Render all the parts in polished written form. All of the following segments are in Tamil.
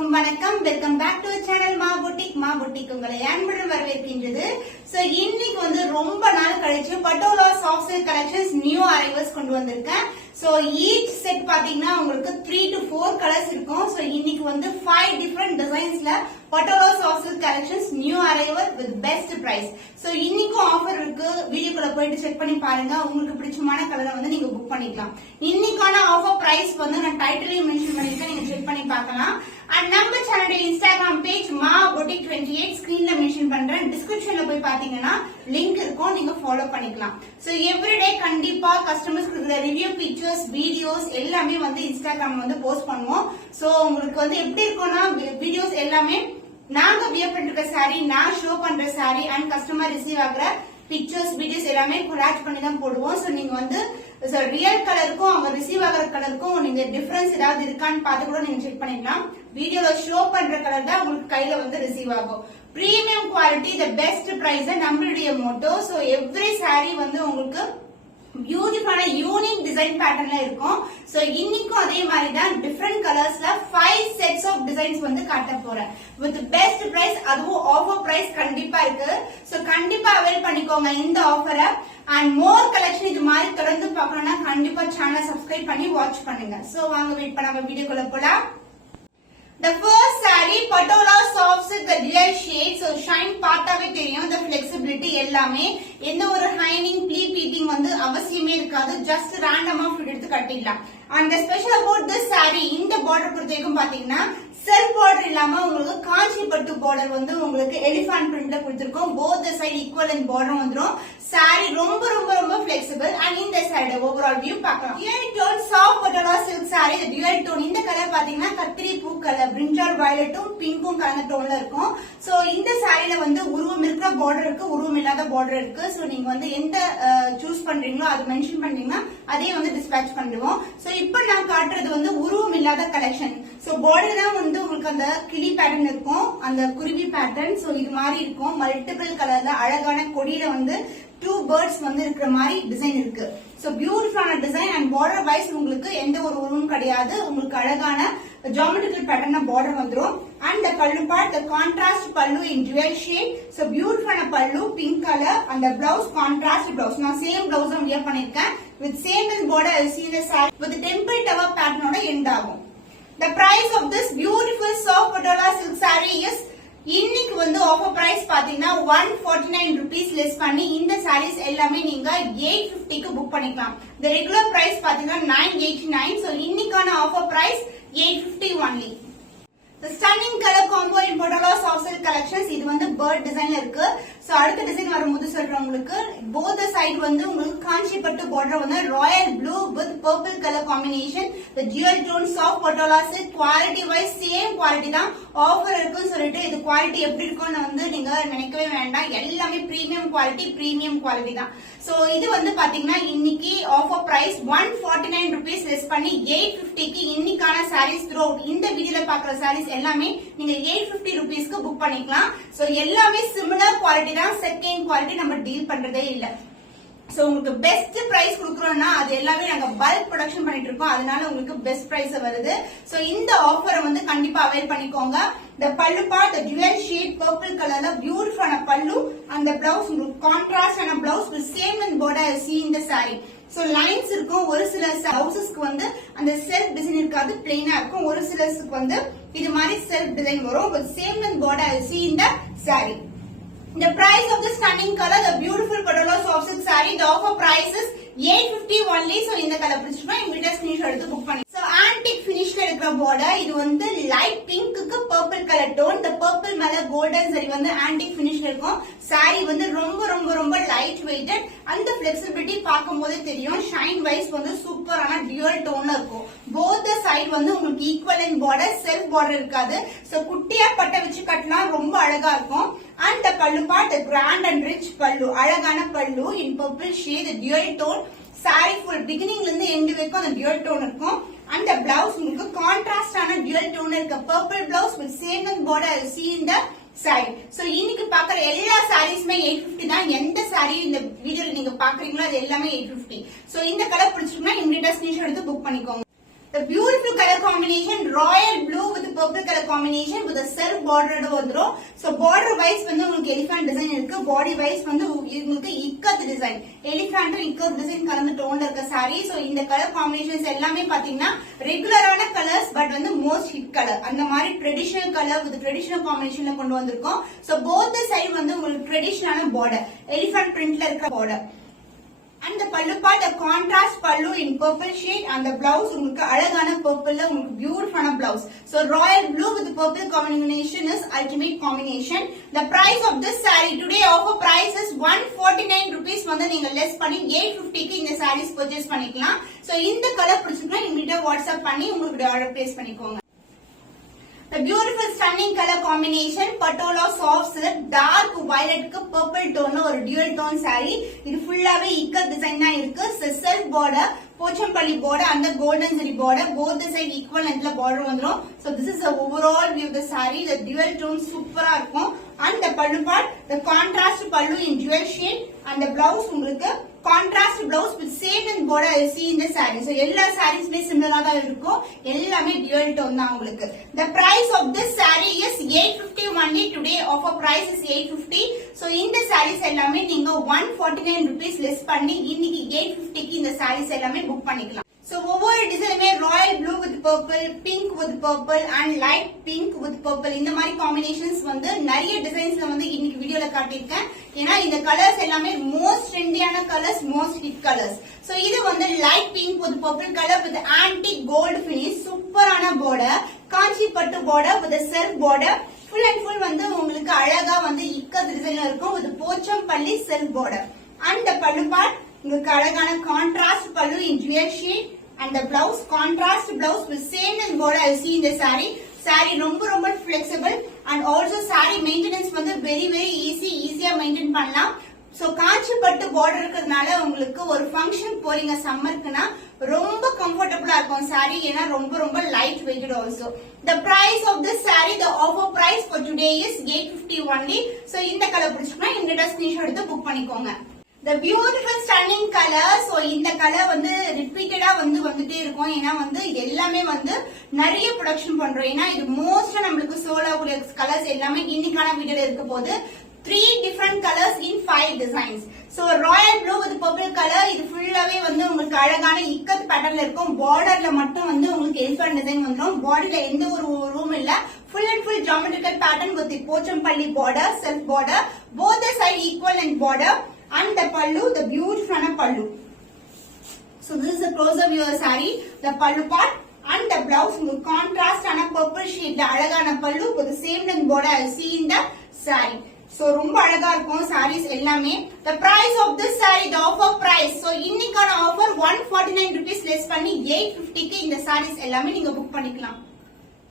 எல்லாருக்கும் வணக்கம். வெல்கம் பேக் டு சேனல் மா புட்டிக் உங்களை அன்புடன் வரவேற்கின்றது. சோ இன்னைக்கு வந்து ரொம்ப நாள் கழிச்சு patola soft silk collections new arrivals கொண்டு வந்திருக்கேன். சோ ஈச் செட் பாத்தீங்கன்னா உங்களுக்கு 3 to 4 கலர்ஸ் இருக்கும். சோ இன்னைக்கு வந்து 5 டிஃபரெண்ட் டிசைன்ஸ்ல Patola soft silk collections new arrival with best price. So இன்னைக்கும் ஆஃபர் இருக்கு. வீடியோக்குள்ள போயிட்டு செக் பண்ணி பாருங்க. உங்களுக்கு பிடிச்சமான கலரை வந்து நீங்க புக் பண்ணிக்கலாம். இன்னைக்கான ஆஃபர் பிரைஸ் வந்து நான் டைட்டிலையும் மென்ஷன் பண்ணிருக்கேன், நீங்க செக் பண்ணி பார்க்கலாம். அண்ட் நம்ம சேனலுடைய இன்ஸ்டாகிராம் பேஜ் மா புட்டிக் 28 ஸ்கிரீன்ல மென்ஷன் பண்றேன். டிஸ்கிரிப்ஷன்ல போய் பாத்தீங்கன்னா லிங்க் இருக்கும், நீங்க ஃபாலோ பண்ணிக்கலாம். சோ எவ்ரிடே கண்டிப்பா கஸ்டமர்ஸ்க்கு இருக்கிற ரிவ்யூ பிக்சர்ஸ் வீடியோஸ் எல்லாமே வந்து இன்ஸ்டாகிராம் வந்து போஸ்ட் பண்ணுவோம். சோ உங்களுக்கு வந்து எப்படி இருக்கும்னா வீடியோஸ் எல்லாமே நாங்க வியர் பண்ணிருக்க சாரி, நான் ஷோ பண்ற சாரி அண்ட் கஸ்டமர் ரிசீவ் ஆகுற பிக்சர்ஸ் வீடியோஸ் எல்லாமே கொலாஜ் பண்ணி தான் போடுவோம். சோ நீங்க வந்து ரியல் கலருக்கும் அவங்க ரிசீவ் ஆகிற கலருக்கும் நீங்க டிஃபரன்ஸ் ஏதாவது இருக்கான்னு பார்த்து கூட நீங்க செக் பண்ணிக்கலாம். வீடியோல ஷோ பண்ற கலர் தான் உங்களுக்கு கையில வந்து ரிசீவ் ஆகும். Premium quality, the best price நம்மளுடைய மோட்டோ. சோ எவ்ரி சாரி வந்து உங்களுக்கு பியூட்டிஃபுல்லான யூனிக் டிசைன் பேட்டர்ன்ல இருக்கும். சோ இன்னைக்கும் அதே மாதிரி தான் டிஃபரெண்ட் கலர்ஸ்ல 5 செட்ஸ் ஆஃப் டிசைன்ஸ் வந்து காட்ட போறேன் வித் பெஸ்ட் பிரைஸ். அதுவும் ஆஃபர் பிரைஸ் கண்டிப்பா இருக்கு. சோ கண்டிப்பா அவைல் பண்ணிக்கோங்க இந்த ஆஃபரை. அண்ட் மோர் கலெக்ஷன் இது மாதிரி தொடர்ந்து பார்க்கணும்னா கண்டிப்பா சேனலை சப்ஸ்கிரைப் பண்ணி வாட்ச் பண்ணுங்க. சோ வாங்க வெயிட் பண்ணாம வீடியோக்குள்ள போலாம். The first saree patola soft silk the dual shade. So shine பார்த்தாவே தெரியும். The flexibility எல்லாமே எந்த ஒரு ஹைனிங் ப்ளீட்டிங் வந்து அவசியமே இருக்காது. ஜஸ்ட் ரேண்டமா ஃபிட் எடுத்து கட்டிடலாம். And the special about this saree, இந்த பார்டர் பொறுத்தவரைக்கும் பாத்தீங்கன்னா செல்ஃப் பார்டர் இல்லாம உங்களுக்கு காஞ்சி பட்டு பார்டர் வந்து உங்களுக்கு எலிஃபண்ட் பிரிண்ட்ல கொடுத்திருக்கோம். Both side equal and border வந்துரும். சாரி ரொம்ப ரொம்ப ரொம்ப பிளெக்சிபிள். அண்ட் இந்த சைடு ஓவரால் வியூ பார்க்கலாம். Dual tone soft patola silk sari. Dual tone இந்த கலர் பாத்தீங்கன்னா கத்திரி பூ கலர், பிரிஞ்சால் வயலட்டும் பிங்க்கும் கலந்த டோன்ல இருக்கும். சோ இந்த சாரில வந்து உருவம் இருக்கிற பார்டர் இருக்கு, உருவம் இல்லாத பார்டர் இருக்கு. சோ நீங்க வந்து எந்த சூஸ் பண்றீங்களோ அது மென்ஷன் பண்ணீங்கன்னா அதே வந்து டிஸ்பேட்ச் பண்ணுவோம். சோ இப்ப நான் காட்டுறது வந்து உருவம் இல்லாத கலெக்ஷன். சோ பார்டர் தான் வந்து உங்களுக்கு அந்த கிளி பேட்டர்ன் இருக்கும், அந்த குருவி பேட்டர்ன். சோ இது மாதிரி இருக்கும். மல்டிபிள் கலர்ல அழகான கொடியில வந்து 2 பேர்ட்ஸ் வந்து இருக்கிற மாதிரி டிசைன் இருக்கு. சோ பியூட்டிஃபுல்லான டிசைன். அண்ட் பார்டர் வைஸ் உங்களுக்கு எந்த ஒரு உருவம் கிடையாது. உங்களுக்கு அழகான ஜியோமெட்ரிக்கல் பேட்டர்ன் பார்டர் வந்துரும். அண்ட் the பல்லு பார்ட், the contrast பல்லு in dual shade. சோ பியூட்டிஃபுல்லான பல்லு பிங்க் கலர். அந்த பிளவுஸ் கான்ட்ராஸ்ட் பிளவுஸ். நான் சேம் பிளவுஸ் தான் வியர் பண்ணிருக்கேன். with same as border I see the saree with temple tower pattern ஓட எண்ட் ஆகும். The price of this beautiful soft patola silk saree is இன்னைக்கு வந்து ஆஃபர் பிரைஸ் பாத்தீங்கன்னா 149 rupees லெஸ் பண்ணி இந்த சாரீஸ் எல்லாமே நீங்க 850 க்கு புக் பண்ணிக்கலாம். இந்த ரெகுலர் பிரைஸ் பாத்தீங்கன்னா 989. சோ இன்னைக்கான offer price 850 only. The stunning color combo in Patola soft silk collections. இது வந்து bird designல இருக்கு. சோ அடுத்த டிசைன் வரும்போது சொல்றேன் உங்களுக்கு. both the side வந்து உங்களுக்கு காஞ்சி பட்டு border வந்து royal blue with purple color combination. The dual tone soft Patola silk quality wise same quality தான். ஆஃபர் இருக்குன்னு சொல்லிட்டு இது குவாலிட்டி எப்படி இருக்கும்னு வந்து நீங்க நினைக்கவே வேண்டாம். எல்லாமே பிரீமியம் குவாலிட்டி தான். சோ இது வந்து பாத்தீங்கன்னா இன்னைக்கு ஆஃபர் பிரைஸ் 149 rupees லெஸ் பண்ணி 850 க்கு இன்னைக்கான சாரீஸ் த்ரூ அவுட் இந்த வீடியோல பாக்குற சாரீஸ் எல்லாமே நீங்க 850 rupeesக்கு புக் பண்ணிக்கலாம். சோ எல்லாமே சிமிலர் குவாலிட்டி தான். செகண்ட் குவாலிட்டி நம்ம டீல் பண்றதே இல்ல. சோ உங்களுக்கு பெஸ்ட் பிரைஸ் கொடுக்கறோம்னா அது எல்லாமே நாங்க பல்க் ப்ரொடக்ஷன் பண்ணிட்டு இருக்கோம். அதனால உங்களுக்கு பெஸ்ட் பிரைஸ் வருது. சோ இந்த ஆஃபரை வந்து கண்டிப்பா அவைல் பண்ணிக்கோங்க. The பல்லு part the dual shade purple கலர்ல பியூட்டிஃபுல்லான பல்லு. அந்த பிளவுஸ் உங்களுக்கு கான்ட்ராஸ்ட் ஆன blouse with same and border you see in the saree. So lines இருக்கும். ஒரு சில பிளவுசஸ்க்கு வந்து அந்த செல்ஃப் டிசைன் இருக்காது, பிளெயினா இருக்கும். ஒரு சிலருக்கு வந்து இது மாதிரி செல்ஃப் டிசைன் வரும். with same and border you see in the saree. The price of the stunning color, the beautiful Patola soft silk saree, the offer price is 850 only. So இந்த கலர் பிடிச்சிருக்கா இமிடியேட் ஸ்கிரீன்ஷாட் எடுத்து புக் பண்ணி. So antique finishல இருக்கிற border இது வந்து லைட் பிங்க்குக்கு purple colour tone. the purple மேல கோல்டன் சரி வந்து antique finishல இருக்கும். saree வந்து ரொம்ப ரொம்ப ரொம்ப லைட் வெயிட்டட். அந்த flexibility பார்க்கும்போதே தெரியும். ஷைன் வைஸ் வந்து சூப்பரான டியூவல் டோன்ல இருக்கும். both the side வந்து உங்களுக்கு ஈக்குவலன்ட் border, செல்ஃப் border இருக்காது. சோ குட்டியா பட்டை வச்சு கட்டலாம், ரொம்ப அழகா இருக்கும். And the pallu part, the grand and rich pallu, அழகான pallu in purple shade, the dual tone. saree full beginning ல இருந்து end வரைக்கும் அந்த dual tone இருக்கும். And the blouse உங்களுக்கு கான்ட்ராஸ்ட் ஆன dual tone இருக்கு. purple blouse with same and border you see in the saree. So இன்னைக்கு பாக்குற எல்லா சாரீஸ்மே 850 தான். எந்த சாரி இந்த வீடியோல நீங்க பாக்குறீங்களோ அது எல்லாமே 850. சோ இந்த கலர் பிடிச்சிருந்தா இமிடியேட்டா ஸ்கிரீன்ஷாட் எடுத்து புக் பண்ணிக்கோங்க. The beautiful color combination royal blue with purple color combination with a self bordered வந்துரும். So border wise வந்து உங்களுக்கு elephant design இருக்கு. Body wise வந்து உங்களுக்கு ikat design. Elephant ikat design கலந்து டோன்ல இருக்க saree. So இந்த கலர் காம்பினேஷன்ஸ் எல்லாமே பாத்தீங்கன்னா ரெகுலரான கலர்ஸ் பட் வந்து மோஸ்ட் ஹிட் கலர். அந்த மாதிரி ட்ரெடிஷனல் கலர் வித் ட்ரெடிஷனல் காம்பினேஷன்ல கொண்டு வந்திருக்கோம். So both the side வந்து உங்களுக்கு ட்ரெடிஷனலான border. Elephant printல இருக்க border. And the pallu part, the contrast pallu in purple shade and the blouse உங்களுக்கு அழகான purple உங்களுக்கு beautiful blouse. So royal blue with the purple combination is ultimate combination. The price of this saree today offer price is 149 rupees வந்து நீங்க less பண்ணி 850 க்கு இந்த sarees purchase பண்ணிக்கலாம். So இந்த கலர் பிடிச்சிருந்தா இமிடியேட்டா வாட்ஸ்அப் பண்ணி உங்களுக்கு ஆர்டர் பிளேஸ் பண்ணிக்கோங்க. The beautiful stunning color combination patola soft silk dark violet க்கு purple tone ஒரு dual tone saree இது ஃபுல்லாவே இக்கத் டிசைன் தான் இருக்கு self border Pochampalli border and the golden zari border both the side equal lengthல border வந்துரும் so this is the overall view of the saree the dual tone சூப்பரா இருக்கும் and the pallu part the contrast pallu in dual shade and the blouse உங்களுக்கு contrast blouse with same and border you see in the saree so எல்லா sareesமே similar தான் இருக்கும் எல்லாமே dual tone தான் உங்களுக்கு the price of this saree is 850 only today offer price is 850 so இந்த sarees எல்லாமே நீங்க 149 rupees less பண்ணி இன்னைக்கு 850 க்கு இந்த sarees எல்லாமே புக் பண்ணிக்கலாம் so ஒவ்வொரு டிசைனுமே royal blue with purple pink with purple and light pink with purple இந்த மாதிரி காம்பினேஷன்ஸ் வந்து நிறைய டிசைன்ஸ்ல வந்து இன்னைக்கு வீடியோல காட்டியிருக்கேன் ஏன்னா இந்த கலர்ஸ் எல்லாமே மோஸ்ட் ட்ரெண்டியான colours most hit colours so இது வந்து light pink with purple colour with antique gold finish சூப்பரான border காஞ்சி பட்டு border with self border full and full வந்து உங்களுக்கு அழகா வந்து இக்கத் டிசைன்ல இருக்கும் with Pochampally self border and the pallu part உங்களுக்கு அழகான கான்ட்ராஸ்ட் பல்லு in dual shade and the blouse contrast blouse with same and border you see in the saree ரொம்ப flexible and also saree maintenance வந்து very easy மெயின்டைன் பண்ணலாம் சோ காஞ்சி பட்டு border இருக்கிறதுனால உங்களுக்கு ஒரு ஃபங்க்ஷன் போறீங்க சம்மர்க்குனா ரொம்ப கம்ஃபர்ட்டபிளா இருக்கும் saree ஏனா ரொம்ப light weighted also the price of this saree the offer price for today is 850 only so இந்த கலர் பிடிச்சுனா இந்த ஸ்கிரீன்ஷாட் எடுத்து புக் பண்ணிக்கோங்க The beautiful stunning color so இந்த கலர் வந்து ரிப்பீட்டடா வந்துட்டே இருக்கும் ஏனா வந்து எல்லாமே வந்து நிறைய ப்ரொடக்ஷன் பண்றோம் ஏனா இது மோஸ்டா நமக்கு சோலா கூடிய கலர்ஸ் எல்லாமே இன்னைக்கான வீடியோல இருக்க போகுது 3 different colors in 5 designs so royal blue with purple color இது ஃபுல்லாவே வந்து உங்களுக்கு அழகான இக்கத் பேட்டர்ன்ல இருக்கும் borderல மட்டும் வந்து உங்களுக்கு elephant design வந்துரும் bodyல எந்த ஒரு ரூம் இல்ல full and full geometrical pattern with the Pochampalli border self border both the side equal and border and the pallu the beautiful pallu so this is a close up your saree the pallu part and the blouse contrast and a purple shade alagana pallu with the same length border I see in the saree so ரொம்ப அழகா இருக்கும் sarees எல்லாமே the price of this saree the offer price so இன்னைக்கான offer 149 rupees less பண்ணி 850 க்கு இந்த sarees எல்லாமே நீங்க புக் பண்ணிக்கலாம்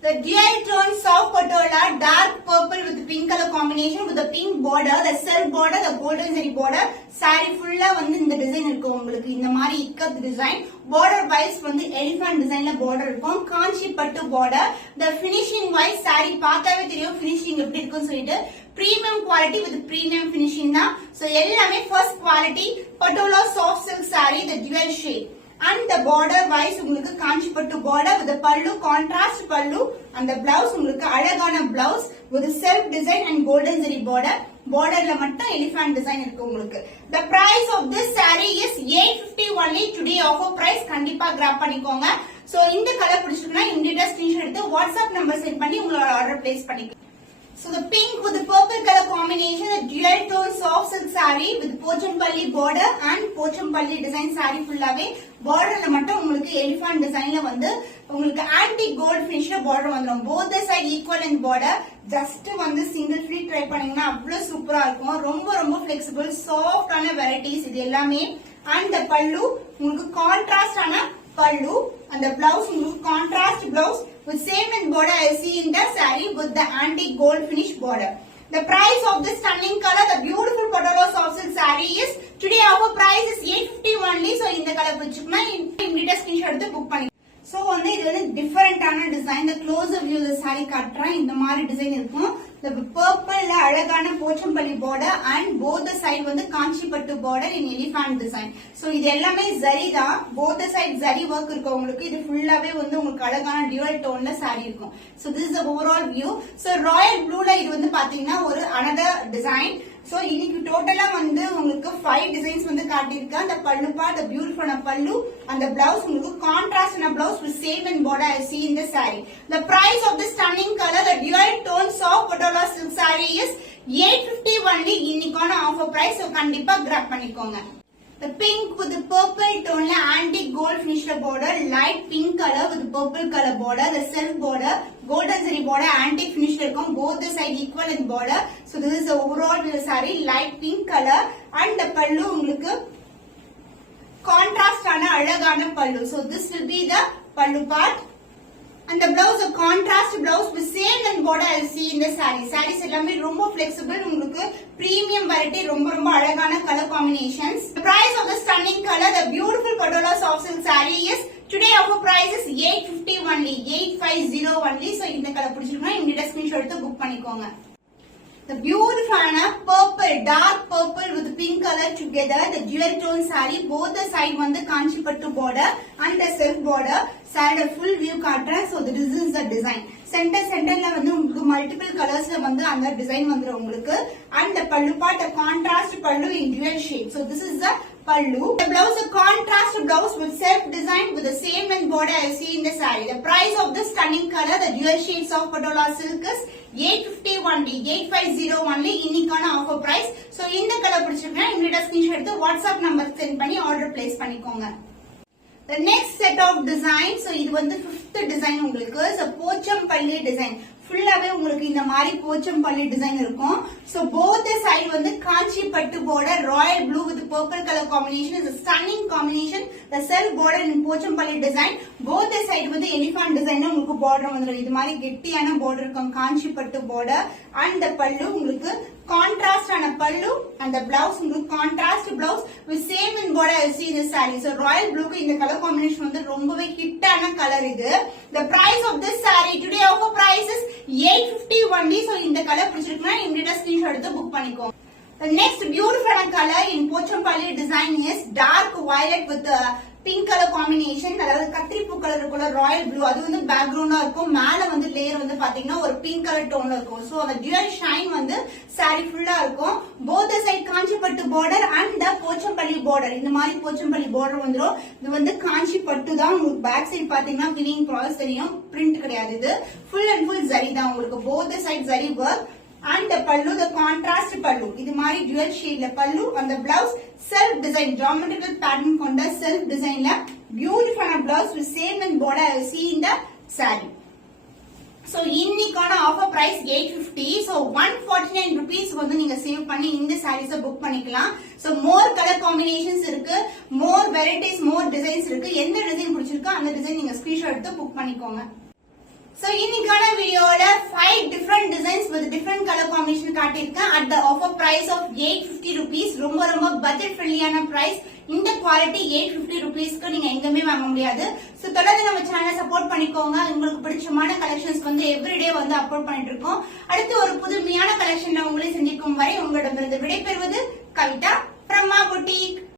The dual tone soft patola dark purple with pink color combination with the pink border the self border the golden zari border saree fulla வந்து இந்த டிசைன் இருக்கும் உங்களுக்கு இந்த மாதிரி இக்கத் டிசைன் border wise வந்து elephant designல border இருக்கும் காஞ்சி பட்டு border the finishing wise saree பார்த்தாவே தெரியும் finishing எப்படி இருக்குன்னு சொல்லிட்டு premium quality with premium finishing தான் so எல்லாமே first quality patola soft silk saree the dual shade and the border wise உங்களுக்கு காஞ்சி பட்டு border with the pallu contrast pallu and the blouse உங்களுக்கு அழகான blouse with self design and golden zari borderல மட்டும் elephant design இருக்கு உங்களுக்கு the price of this saree is 850 only today offer price கண்டிப்பா grab பண்ணிக்கோங்க so இந்த கலர் பிடிச்சிருக்குனா இமிடியேட்டா ஸ்கிரீன்ஷாட் எடுத்து வாட்ஸ்அப் நம்பர் சென்ட் பண்ணி உங்களோட ஆர்டர் பிளேஸ் பண்ணிக்கலாம் So the pink with the purple color combination, the dual tone soft silk saree with pochampalli border and pochampalli design saree fullaவே borderல மட்டும் உங்களுக்கு elephant designல வந்து உங்களுக்கு antique gold finishல border வந்துரும் both the side equal and border just வந்து single flea try பண்ணீங்கன்னா அவ்வளவு சூப்பரா இருக்கும் ரொம்ப flexible soft ஆன varieties இது எல்லாமே and the pallu உங்களுக்கு contrast ஆன pallu and the blouse உங்களுக்கு contrast blouse with same and border I see in the saree with the antique gold finish border. The price of this stunning color, the beautiful patola soft silk saree is today our price is 850 only. So இந்த கலர் பிடிச்சிருக்குனா இமிடியேட்டா ஸ்கிரீன்ஷாட் எடுத்து புக் பண்ணி சோ வந்து இது வந்து டிஃபரெண்டான டிசைன். இந்த க்ளோஸ் வியூ சாரி காட்டுறேன். இந்த மாதிரி டிசைன் இருக்கும். இந்த பர்பிள்ல அழகான Pochampalli border and both the side வந்து காஞ்சிபட்டு border in elephant design. So இது எல்லாமே ஜரி தான். both the side zari work இருக்கு உங்களுக்கு. இது ஃபுல்லாவே வந்து உங்களுக்கு அழகான டியூவல் டோன்ல சாரி இருக்கும். So this is the overall view. So Royal ப்ளூல இது வந்து பாத்தீங்கன்னா ஒரு another design. சோ இன்னைக்கு டோட்டலா வந்து உங்களுக்கு 5 டிசைன்ஸ் வந்து காட்டியிருக்கேன். அந்த பல்லு பார்ட், பியூட்டிஃபுல்லான பல்லு, அந்த பிளவுஸ் உங்களுக்கு கான்ட்ராஸ்டான blouse with same and border I see in the saree. The price of this stunning color, the dual tone soft patola silk saree is 850 only. இன்னைக்கான ஆஃபர் பிரைஸ். சோ கண்டிப்பா கிராப் பண்ணிக்கோங்க. The pink with the purple tone la antique gold finished border, light pink color with purple color border, the self border, golden zari border, antique finished irukum, both the side equal in border. So this is the overall saree, light pink color and the pallu ungalku contrast ana alagana pallu. So this will be the pallu part. And the blouse, a contrast blouse with same and border I see in the saree. Sarees எல்லாமே ரொம்ப flexible, உங்களுக்கு premium variety, ரொம்ப அழகான color combinations. The price of the stunning color, the beautiful Patola soft silk saree is today offer price is 850 only, 850 only. So இந்த கலர் பிடிச்சிருக்கா இந்த ஸ்கிரீன்ஷாட் எடுத்து புக் பண்ணிக்கோங்க. The beautiful purple, dark purple with pink color together, the dual tone saree, both the side வந்து காஞ்சிபட்டு border and the self border. saree full view காட்டுறேன். So this is the design. சென்டர்ல வந்து உங்களுக்கு மல்டிபிள் கலர்ஸ்ல வந்து அந்த டிசைன் வந்துரும் உங்களுக்கு. and the pallu part, a contrast pallu in dual shade. So this is the pallu. The blouse, a contrast blouse with self design with the same and border I see in the saree. The price of this stunning color, the dual shades of Patola silk is 850 only, 850 only. இன்னைக்கான ஆஃபர் பிரைஸ். சோ இந்த கலர் பிடிச்சிருக்கா இந்த ஸ்கிரீன்ஷாட் எடுத்து வாட்ஸ்அப் நம்பர் சென்ட் பண்ணி ஆர்டர் பிளேஸ் பண்ணிக்கோங்க. The next set of design, so இது வந்து 5th design உங்களுக்கு. so போச்சம்பள்ளி design ஃபுல்லாவே உங்களுக்கு இந்த மாதிரி போச்சம்பள்ளி டிசைன் இருக்கும். சோ both the side வந்து காஞ்சிபட்டு border, royal blue with purple color combination is a stunning combination. The self border in Pochampalli design, both the side வந்து elephant design உங்களுக்கு border வந்துரும். இது மாதிரி கெட்டியான border இருக்கும் காஞ்சிபட்டு border and the pallu உங்களுக்கு contrast ஆன pallu and the blouse உங்களுக்கு contrast blouse with same in border I see in the saree. So royal blue க்கு இந்த color combination வந்து ரொம்பவே ஹிட்டான கலர் இது. The price of this saree today offer price is 850 only. So இந்த கலர் பிடிச்சிருக்குனா இமிடியேட்டா ஸ்கிரீன்ஷாட் எடுத்து புக் பண்ணிக்கோங்க. The next beautiful color in Pochampalli design is dark violet with pink color combination. அதாவது கத்திரிப்பூ கலர் இருக்குள்ள ராயல் ப்ளூ, அது வந்து பேக்ரவுண்டா இருக்கும். மேல வந்து லேயர் வந்து பாத்தீங்கன்னா ஒரு பிங்க் கலர் டோன்ல இருக்கும். சோ அந்த டியூவல் ஷைன் வந்து saree ஃபுல்லா இருக்கும். both the side காஞ்சிபட்டு border and the Pochampalli border. இந்த மாதிரி போச்சம்பள்ளி border வந்துரும். இது வந்து காஞ்சிபட்டு தான். உங்களுக்கு பேக் சைடு பாத்தீங்கன்னா ஃபினிஷிங் ப்ராசஸ் தெரியும், பிரிண்ட் கிடையாது. இது ஃபுல் அண்ட் ஃபுல் ஜரி தான் உங்களுக்கு. both the side zari work and the pallu, the contrast pallu. இது மாதிரி dual shade ல pallu and the blouse self design, geometrical pattern கொண்ட self design ல beautiful blouse with same and border I see in the saree. So இன்னைக்கான ஆஃபர் பிரைஸ் 850. So 149 rupees வந்து நீங்க சேவ் பண்ணி இந்த sarees புக் பண்ணிக்கலாம். So more color combinations இருக்கு, more varieties, more designs இருக்கு. எந்த டிசைன் பிடிச்சிருக்கோ அந்த டிசைன் நீங்க ஸ்கிரீன்ஷாட் எடுத்து புக் பண்ணிக்கோங்க. So இன்னைக்கான வீடியோல 5 different designs with different color combination காட்டியிருக்கேன் at the offer price of 850 rupees. ரொம்ப பட்ஜெட் ஃப்ரெண்ட்லியான பிரைஸ். இந்த குவாலிட்டி 850 rupeesக்கு நீங்க எங்கேயுமே வாங்க முடியாது. சோ தொடர்ந்து நம்ம சேனலை சப்போர்ட் பண்ணிக்கோங்க. உங்களுக்கு பிடிச்சமான கலெக்ஷன்ஸ் வந்து எவ்ரிடே வந்து அப்லோட் பண்ணிட்டு இருக்கோம். அடுத்து ஒரு புதுமையான கலெக்ஷன்ல உங்களை சந்திக்கும் வரை உங்களிடமிருந்து விடைபெறுவது கவிதா from Ma Boutique.